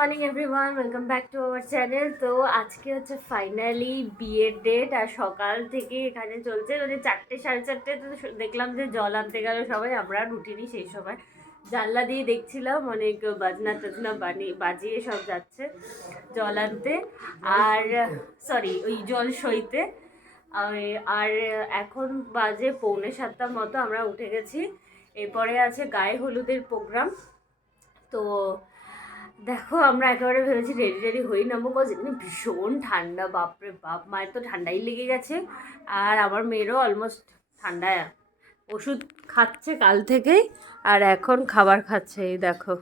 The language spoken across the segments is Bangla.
Morning everyone welcome back to our channel তো আজকে হচ্ছে ফাইনালি বিয়ের ডেট আর সকাল থেকে এখানে চলছে। মানে চারটে, সাড়ে চারটে তো দেখলাম যে জল আনতে গেল সবাই, আমরা উঠিনি সেই সময়। জানলা দিয়ে দেখছিলাম অনেক বাজনা টাজনা বানি বাজিয়ে সব যাচ্ছে জল আনতে। আর সরি ওই জল সইতে। আর এখন বাজে পৌনে সাতটার মতো, আমরা উঠে গেছি। এরপরে আছে গায়ে হলুদের প্রোগ্রাম তো দেখো আমরা একেবারে ভেবেছি রেডি রেডি হয়ে নেব কজ এখানে ভীষণ ঠান্ডা বাপরে বাপ মায়ের তো ঠান্ডাই লেগে গেছে। আর আমার মেয়েরও অলমোস্ট ঠান্ডা। ওষুধ খাচ্ছে কাল থেকেই আর এখন খাবার খাচ্ছে এই দেখো।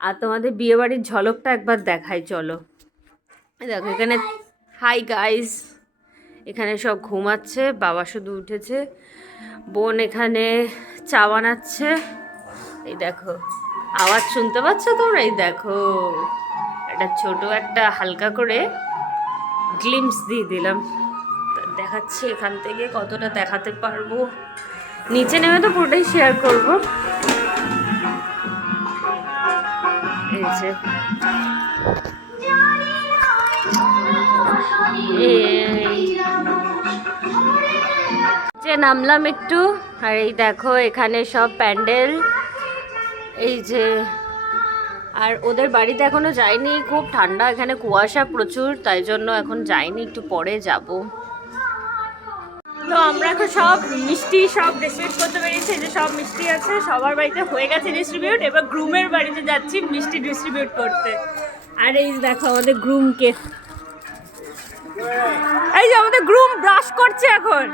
আর তোমাদের বিয়েবাড়ির ঝলকটা একবার দেখাই চলো। দেখো এখানে হাই গাইস এখানে সব ঘুমাচ্ছে বাবা শুধু উঠেছে। বোন এখানে চা বানাচ্ছে। এই দেখো। আওয়াজ শুনতে পাচ্ছ তোমরা? এই দেখো, একটা ছোট একটা হালকা করে গ্লিমস দিয়ে দিলাম। দেখাচ্ছি এখান থেকে কতটা দেখাতে পারব। নিচে নেমে তো পুরোটাই শেয়ার করব। এই যে নামলাম একটু। আর এই দেখো, এখানে সব প্যান্ডেল। এই যে, আর ওদের বাড়িতে এখনও যাইনি খুব ঠান্ডা, এখানে কুয়াশা প্রচুর, তাই জন্য এখন যাইনি, একটু পরে যাব। তো আমরা এখন সব মিষ্টি, সব ডিস্ট্রিবিউট করতে পেরেছি যে সব মিষ্টি আছে, সবার বাড়িতে হয়ে গেছে ডিস্ট্রিবিউট এবার গ্রুমের বাড়িতে যাচ্ছি মিষ্টি ডিস্ট্রিবিউট করতে। আর এই দেখো আমাদের গ্রুমকে এই যে আমাদের গ্রুম ব্রাশ করছে এখন।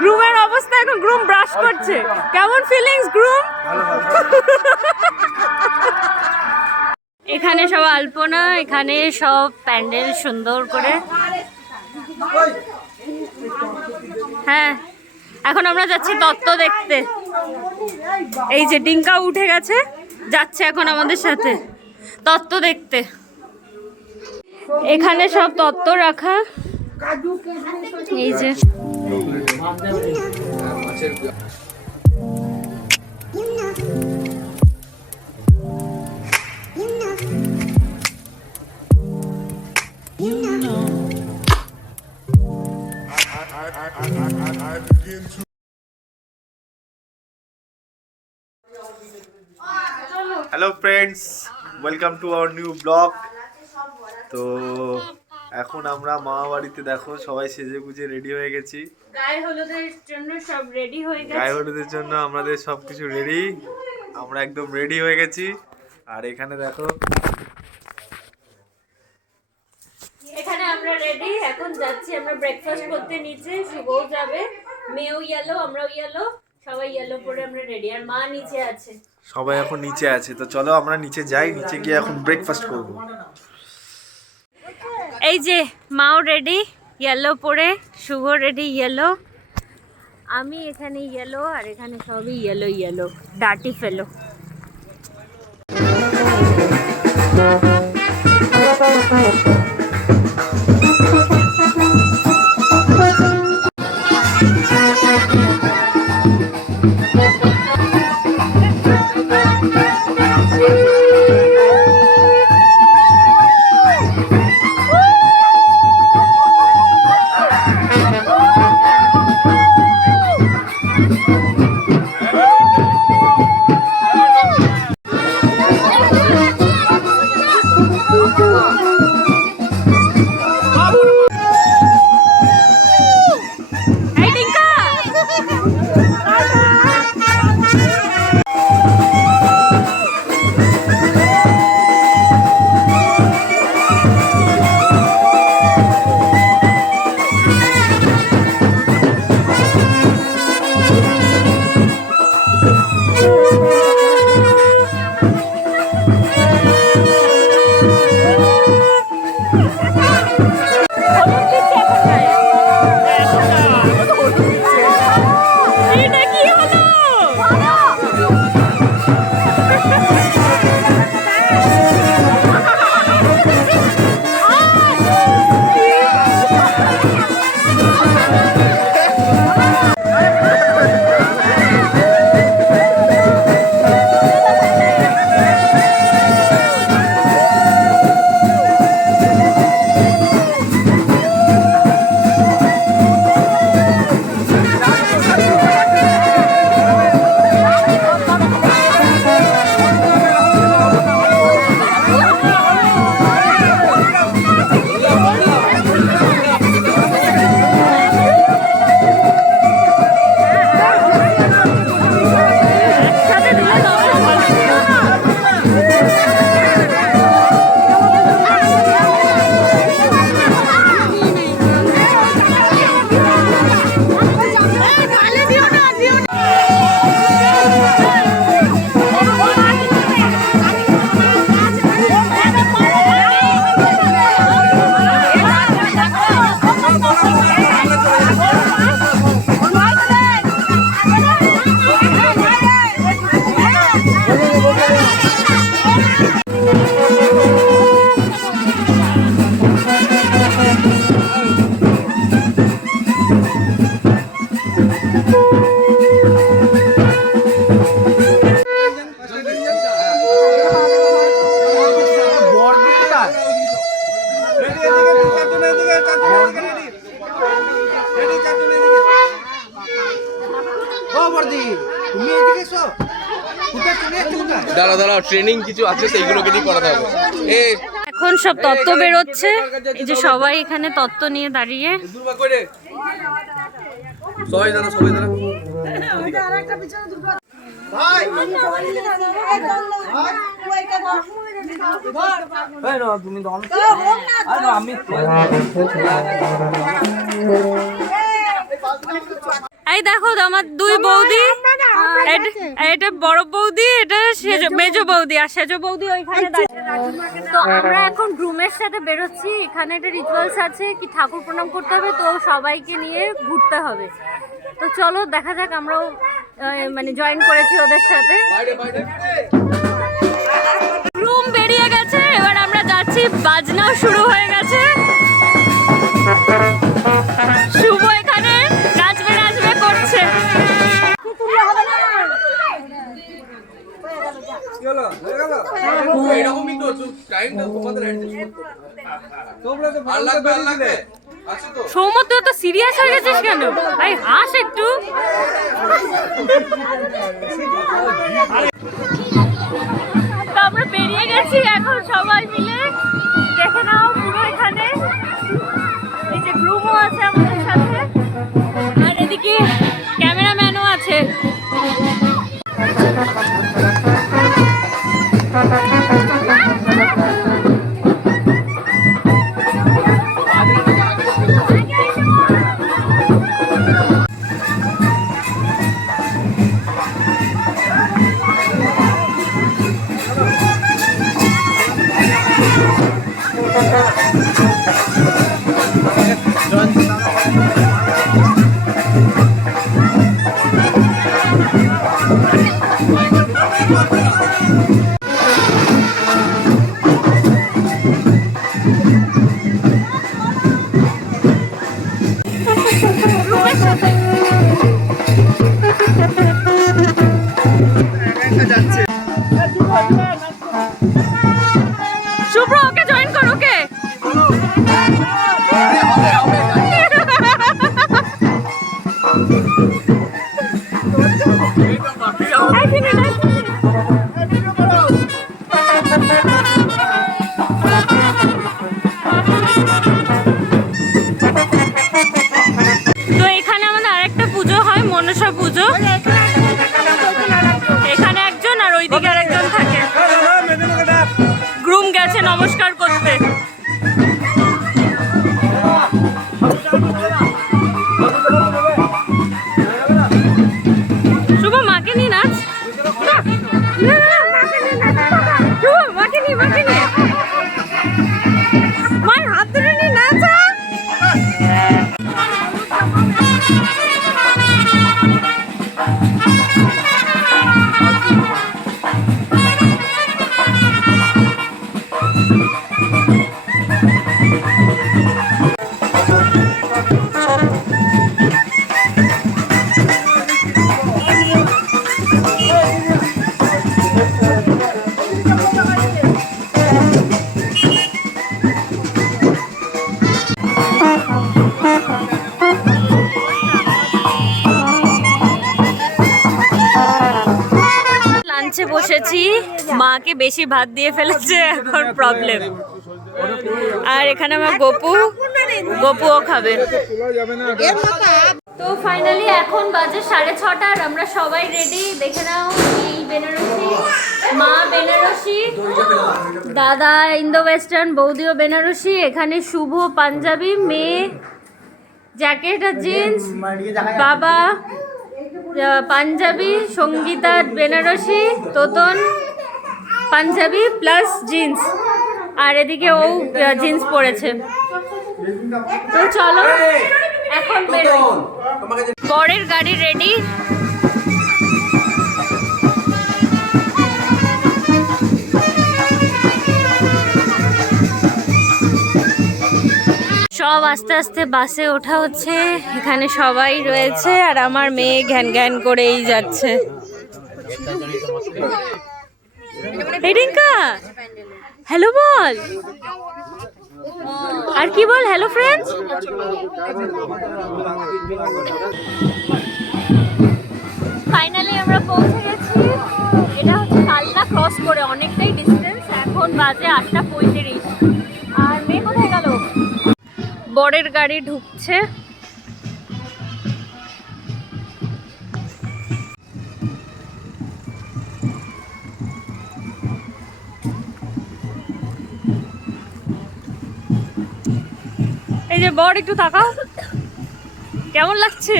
গ্রুমের অবস্থা এখন গ্রুম ব্রাশ করছে। কেমন ফিলিংস গ্রুম এখানে সব আলপনা, এখানে সব প্যান্ডেল সুন্দর করে। হ্যাঁ এখন আমরা যাচ্ছি তত্ত্ব দেখতে। এই যে ডিঙ্কা উঠে গেছে, যাচ্ছে এখন আমাদের সাথে। তত্ত্ব দেখতে। এখানে সব তত্ত্ব রাখা। এই যে। Hello friends welcome to our new blog তো এখন আমরা মামা বাড়িতে দেখো সবাই সেজে গুজে রেডি হয়ে গেছি। গায়ে হলুদের জন্য সব রেডি হয়ে গায়ে হলুদের জন্য আমাদের সব কিছু রেডি আমরা একদম রেডি হয়ে গেছি। আর এখানে দেখো এখানে আমরা রেডি এখন যাচ্ছি আমরা ব্রেকফাস্ট করতে নিচে শুভও যাবে মেয়েও ইয়েলো আমরাও ইয়েলো সবাই ইয়েলো পরে আমরা রেডি আর মা নিচে আছে। সবাই এখন নিচে আছে তো চলো আমরা নিচে যাই নিচে গিয়ে এখন ব্রেকফাস্ট করব। এই যে, মাও রেডি ইয়েলো পরে, শুভ রেডি ইয়েলো আমি এখানে ইয়েলো আর এখানে সবই ইয়েলো ইয়েলো ডাটি ফেলো Thank you. দাঁড়া দাঁড়া ট্রেনিং কিছু আছে সেইগুলোকে দিয়ে করাতে হবে। এ এখন সব তত্ত্ব বেরোচ্ছে এই যে সবাই এখানে তত্ত্ব নিয়ে দাঁড়িয়ে। সবাই দাঁড়া দাঁড়া এই দেখো আমার দুই বৌদি। এটা- বড় বৌদি এটা সেজ মেজ বৌদি। আর সেজ বৌদি ওইখানে তো আমরা এখন গ্রুমের সাথে বেরোচ্ছি এখানে একটা রিচুয়ালস আছে কি ঠাকুর প্রণাম করতে হবে তো সবাইকে নিয়ে ঘুরতে হবে। তো চলো দেখা যাক আমরাও মানে জয়েন করেছি ওদের সাথে। রুম বেরিয়ে গেছে এবার আমরা যাচ্ছি বাজনাও শুরু হয়ে গেছে। আছে তো? সৌমদ্র তো সিরিয়াস হয়ে গেছিস কেন? ভাই হাস একটু। তো আমরা বেরিয়ে গেছি এখন সবাই মিলে। দেখে নাও পুরো এখানে। এই যে গ্রুমও শুভ্র থাকে। গ্রুম গেছে নমস্কার লাঞ্চে বসেছি, মাকে বেশি ভাত দিয়ে ফেলেছে, এখন প্রবলেম আর এখানে আমার গপু, গপুও খাবে। তো ফাইনালি এখন বাজে সাড়ে ছটার আমরা সবাই রেডি দেখে নাও এই বেনারসি, মা বেনারসি, দাদা ইন্দো ওয়েস্টার্ন, বৌদিও বেনারসি, এখানে শুভ পাঞ্জাবি, মেয়ে, জ্যাকেট আর জিন্স, বাবা পাঞ্জাবি সঙ্গীতা বেনারসি তোতন পাঞ্জাবি প্লাস জিন্স আর এদিকে ও জিন্স পরেছে। তো চলো এখন পরের বরের গাড়ি রেডি সব আস্তে আস্তে বাসে ওঠা হচ্ছে। এখানে সবাই রয়েছে আর আমার মেয়ে ঘ্যান ঘ্যান করেই যাচ্ছে। হ্যালো বল। আর কি বল, হ্যালো ফ্রেন্ডস। ফাইনালি আমরা পৌঁছে গেছি। এটা হচ্ছে কালনা ক্রস করে, অনেকটাই ডিস্টেন্স এখন বাজে আটটা পঁয়ত্রিশ। বরের গাড়ি ঢুকছে। এই যে বর একটু তাকাও। কেমন লাগছে?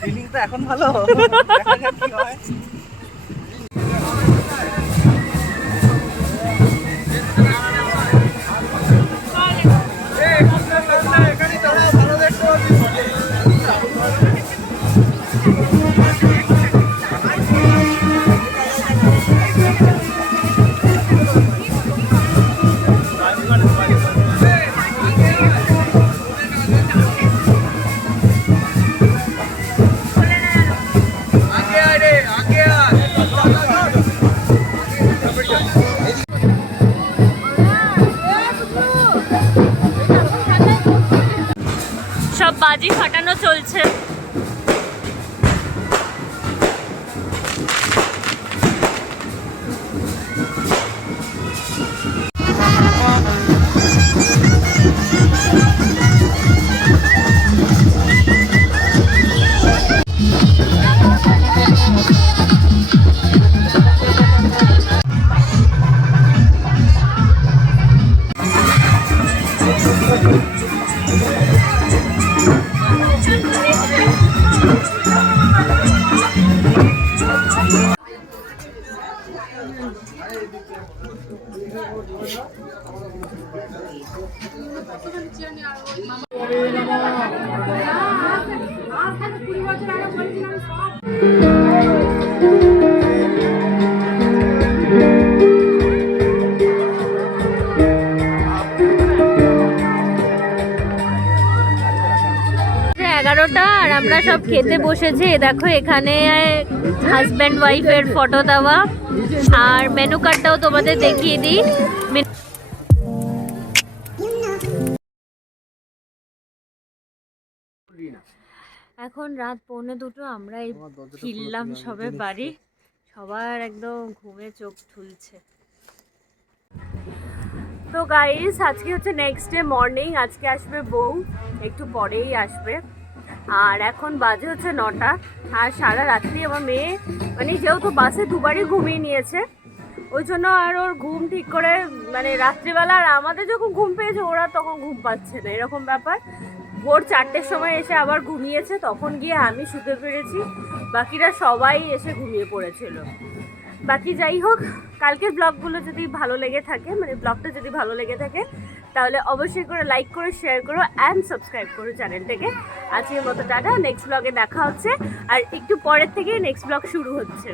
ফিলিং তো এখন ভালো। দেখা যাক কি হয়। বাজি ফাটানো চলছে। সব খেতে বসেছে। দেখো এখানে হাজব্যান্ড ওয়াইফের ফটো দেওয়া। আর মেনু কার্ডটাও তোমাদের দেখিয়ে দিই। এখন রাত পৌনে দুটো আমরা ফিরলাম সবে বাড়ি। সবার একদম ঘুমে চোখ ঠুলছে। তো গাইস আজকে হচ্ছে নেক্সট ডে মর্নিং আজকে আসবে বউ একটু পরেই আসবে। আর এখন বাজে হচ্ছে নটা। আর সারা রাত্রি আমার মেয়ে মানে যেহেতু বাসে দুবারই ঘুমিয়ে নিয়েছে, ওই জন্য আর ওর ঘুম ঠিক করে মানে রাত্রিবেলা আর আমাদের যখন ঘুম পেয়েছে, ওরা তখন ঘুম পাচ্ছে না, এরকম ব্যাপার। ভোর চারটের সময় এসে আবার ঘুমিয়েছে, তখন গিয়ে আমি শুতে পেরেছি, বাকিরা সবাই এসে ঘুমিয়ে পড়েছিল। বাকি যাই হোক, কালকের ব্লগগুলো যদি ভালো লেগে থাকে মানে ব্লগটা যদি ভালো লেগে থাকে তাহলে অবশ্যই করে লাইক করো শেয়ার করো অ্যান্ড সাবস্ক্রাইব করো চ্যানেলটাকে আজকের মতো টাটা নেক্সট ব্লগে দেখা হচ্ছে। আর একটু পরের থেকেই নেক্সট ব্লগ শুরু হচ্ছে।